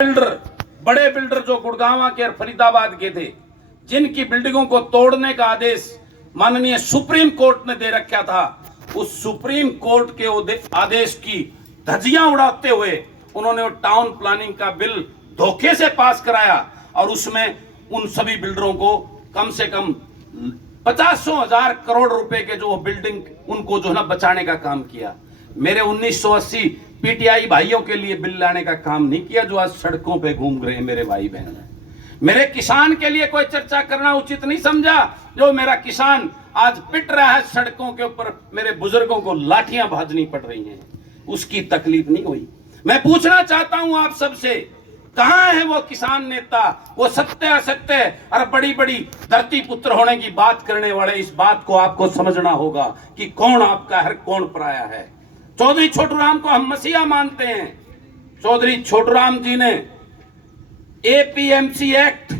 Builder, बड़े builder जो गुड़गांव के और फरीदाबाद के थे, जिनकी बिल्डिंगों को तोड़ने का आदेश माननीय सुप्रीम कोर्ट ने दे रखा था, उस सुप्रीम कोर्ट के आदेश की धज्जियां उड़ाते हुए उन्होंने वो टाउन प्लानिंग का बिल धोखे से पास कराया और उसमें उन सभी बिल्डरों को कम से कम 50,000 करोड़ रुपए के जो बिल्डिंग उनको जो है बचाने का काम किया। मेरे 1980 पीटीआई भाइयों के लिए बिल लाने का काम नहीं किया जो आज सड़कों पे घूम रहे हैं मेरे भाई बहन। मेरे किसान के लिए कोई चर्चा करना उचित नहीं समझा, जो मेरा किसान आज पिट रहा है सड़कों के ऊपर, मेरे बुजुर्गों को लाठियां भाजनी पड़ रही हैं, उसकी तकलीफ नहीं हुई। मैं पूछना चाहता हूं आप सबसे, कहां है वो किसान नेता, वो सत्य असत्य और बड़ी बड़ी धरती पुत्र होने की बात करने वाले? इस बात को आपको समझना होगा कि कौन आपका है, कौन पराया है। चौधरी छोटूराम को हम मसीहा मानते हैं। चौधरी छोटूराम जी ने एपीएमसी एक्ट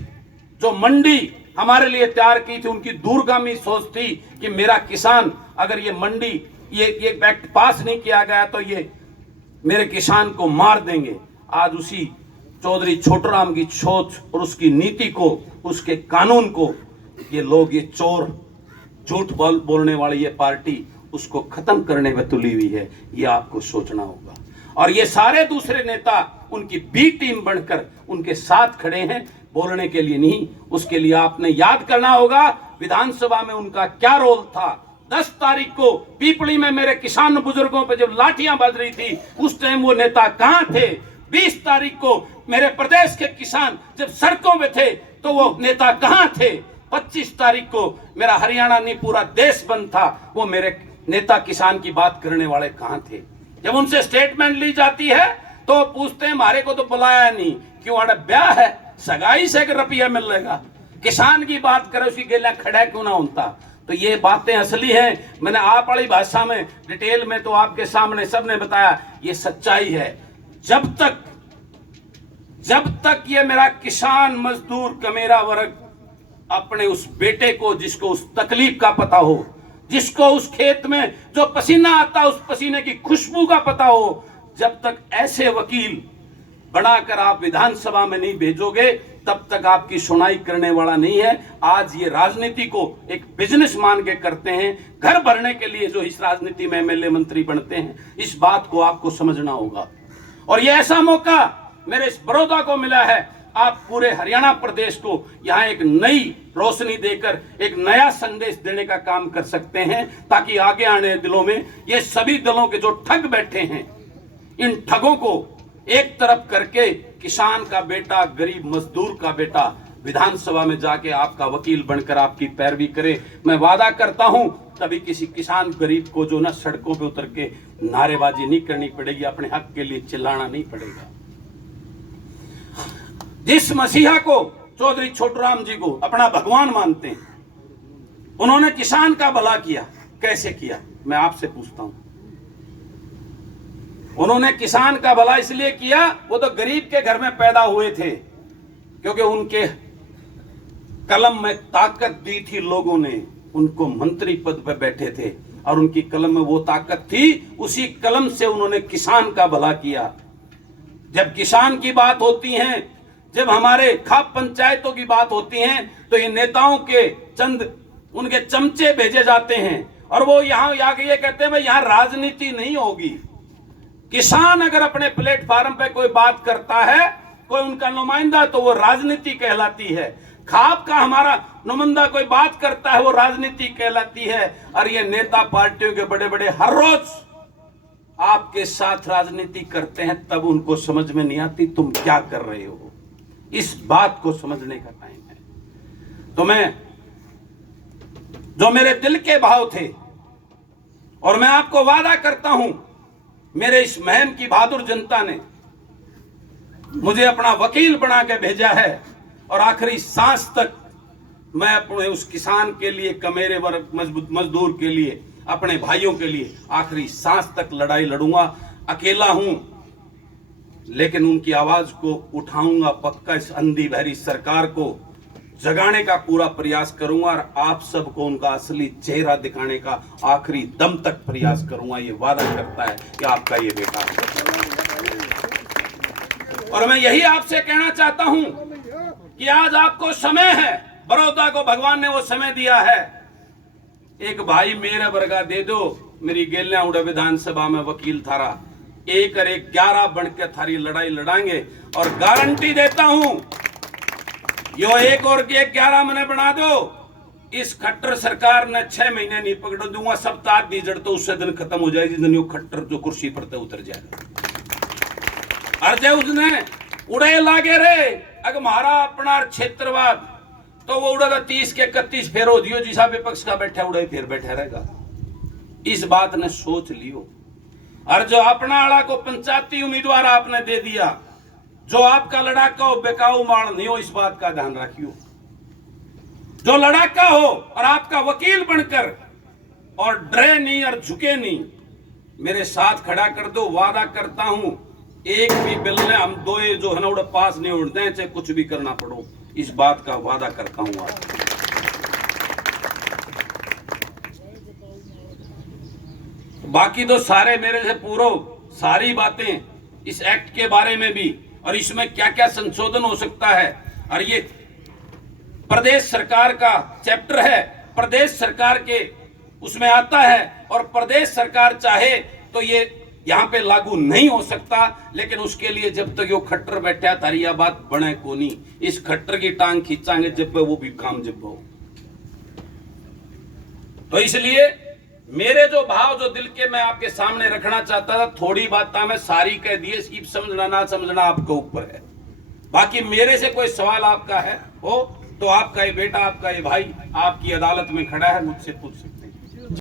जो मंडी हमारे लिए तैयार की थी, उनकी दूरगामी सोच थी कि मेरा किसान, अगर ये मंडी ये एक्ट पास नहीं किया गया तो ये मेरे किसान को मार देंगे। आज उसी चौधरी छोटूराम की सोच और उसकी नीति को, उसके कानून को ये लोग, ये चोर, झूठ बोलने वाली ये पार्टी उसको खत्म करने में तुली हुई है। ये आपको सोचना होगा। और ये सारे दूसरे नेता उनकी बी टीम बनकर उनके साथ खड़े हैं, बोलने के लिए नहीं। उसके लिए आपने याद करना होगा विधानसभा में उनका क्या रोल था। 10 तारीख को पीपली में मेरे किसान बुजुर्गों पे जब लाठियां बज रही थी, उस टाइम वो नेता कहां थे? 20 तारीख को मेरे प्रदेश के किसान जब सड़कों में थे तो वो नेता कहां थे? 25 तारीख को मेरा हरियाणा नहीं पूरा देश बंद था, वो मेरे नेता किसान की बात करने वाले कहां थे? जब उनसे स्टेटमेंट ली जाती है तो पूछते हैं हमारे को तो बुलाया नहीं, क्यों? अरे ब्याह है, सगाई से रुपया मिलेगा, किसान की बात करे उसकी गेला खड़ा क्यों ना होता? तो ये बातें असली हैं। मैंने आप वाली भाषा में डिटेल में तो आपके सामने सबने बताया, ये सच्चाई है। जब तक ये मेरा किसान मजदूर कमेरा वर्ग अपने उस बेटे को, जिसको उस तकलीफ का पता हो, जिसको उस खेत में जो पसीना आता उस पसीने की खुशबू का पता हो, जब तक ऐसे वकील बनाकर आप विधानसभा में नहीं भेजोगे तब तक आपकी सुनाई करने वाला नहीं है। आज ये राजनीति को एक बिजनेस मान के करते हैं, घर भरने के लिए जो इस राजनीति में एमएलए मंत्री बनते हैं, इस बात को आपको समझना होगा। और ये ऐसा मौका मेरे इस बड़ौदा को मिला है, आप पूरे हरियाणा प्रदेश को यहाँ एक नई रोशनी देकर एक नया संदेश देने का काम कर सकते हैं, ताकि आगे आने दिनों में ये सभी दलों के जो ठग बैठे हैं, इन ठगों को एक तरफ करके किसान का बेटा, गरीब मजदूर का बेटा विधानसभा में जाके आपका वकील बनकर आपकी पैरवी करे। मैं वादा करता हूं तभी किसी किसान गरीब को जो ना सड़कों पे उतर के नारेबाजी नहीं करनी पड़ेगी, अपने हक के लिए चिल्लाना नहीं पड़ेगा। जिस मसीहा को चौधरी छोटूराम जी को अपना भगवान मानते हैं, उन्होंने किसान का भला किया। कैसे किया? मैं आपसे पूछता हूं। उन्होंने किसान का भला इसलिए किया, वो तो गरीब के घर में पैदा हुए थे, क्योंकि उनके कलम में ताकत दी थी लोगों ने, उनको मंत्री पद पर बैठे थे और उनकी कलम में वो ताकत थी, उसी कलम से उन्होंने किसान का भला किया। जब किसान की बात होती है, जब हमारे खाप पंचायतों की बात होती है, तो ये नेताओं के चंद उनके चमचे भेजे जाते हैं और वो यहाँ ये कहते हैं भाई यहाँ राजनीति नहीं होगी। किसान अगर अपने प्लेटफार्म पे कोई बात करता है, कोई उनका नुमाइंदा, तो वो राजनीति कहलाती है। खाप का हमारा नुमाइंदा कोई बात करता है, वो राजनीति कहलाती है। और ये नेता पार्टियों के बड़े बड़े हर रोज आपके साथ राजनीति करते हैं, तब उनको समझ में नहीं आती तुम क्या कर रहे हो। इस बात को समझने का टाइम है। तो मैं, जो मेरे दिल के भाव थे, और मैं आपको वादा करता हूं, मेरे इस महम की बहादुर जनता ने मुझे अपना वकील बना के भेजा है और आखिरी सांस तक मैं अपने उस किसान के लिए, कमेरे वर्ग मजदूर के लिए, अपने भाइयों के लिए आखिरी सांस तक लड़ाई लड़ूंगा। अकेला हूं लेकिन उनकी आवाज को उठाऊंगा पक्का। इस अंधी बहरी सरकार को जगाने का पूरा प्रयास करूंगा और आप सबको उनका असली चेहरा दिखाने का आखिरी दम तक प्रयास करूंगा। ये वादा करता है कि आपका ये बेटा। और मैं यही आपसे कहना चाहता हूं कि आज आपको समय है, बड़ौदा को भगवान ने वो समय दिया है। एक भाई मेरे वर्गा दे दो, मेरी गेल्या उड़ा विधानसभा में वकील थारा 1 और 1 11 बन के थारी लड़ाई लड़ाएंगे। और गारंटी देता हूं, यो 1 और 1 11 मैंने बना दो, इस खट्टर सरकार ने 6 महीने नहीं पकड़ दूंगा, सप्ताह दी जड़ तो उससे दिन खत्म हो जाएगी, दिन यो खट्टर जो कुर्सी पर उतर जाएगा। अर्जे उसने उड़े लागे रे अगर मारा अपना क्षेत्रवाद, तो वो उड़ा 30 के 31 फेर हो दियो, जिसा विपक्ष का बैठा उड़े फिर बैठा रहेगा। इस बात ने सोच लियो। और जो अपना आड़ा को पंचायती उम्मीदवार आपने दे दिया, जो आपका लड़ाका हो बेकाऊ मार नहीं हो, इस बात का ध्यान रखियो। जो लड़ाका हो और आपका वकील बनकर और डरे नहीं और झुके नहीं, मेरे साथ खड़ा कर दो। वादा करता हूं, एक भी बिल ने हम दो जो है ना उड़ा पास नहीं उड़ते हैं, चाहे कुछ भी करना पड़ो, इस बात का वादा करता हूं। आप बाकी तो सारे मेरे से पूरो सारी बातें इस एक्ट के बारे में भी, और इसमें क्या क्या संशोधन हो सकता है, और ये प्रदेश सरकार का चैप्टर है, प्रदेश सरकार के उसमें आता है, और प्रदेश सरकार चाहे तो ये यहां पे लागू नहीं हो सकता। लेकिन उसके लिए जब तक यो खट्टर बैठा तारी यह बात बने को नहीं, इस खट्टर की टांग खींचांगे जब वो भी काम जब हो। तो इसलिए मेरे जो भाव जो दिल के मैं आपके सामने रखना चाहता था, थोड़ी बात मैं सारी कह दिए, सिर्फ समझना ना समझना आपके ऊपर है। बाकी मेरे से कोई सवाल आपका है हो तो आपका ये बेटा, आपका ये भाई आपकी अदालत में खड़ा है, मुझसे पूछ सकते।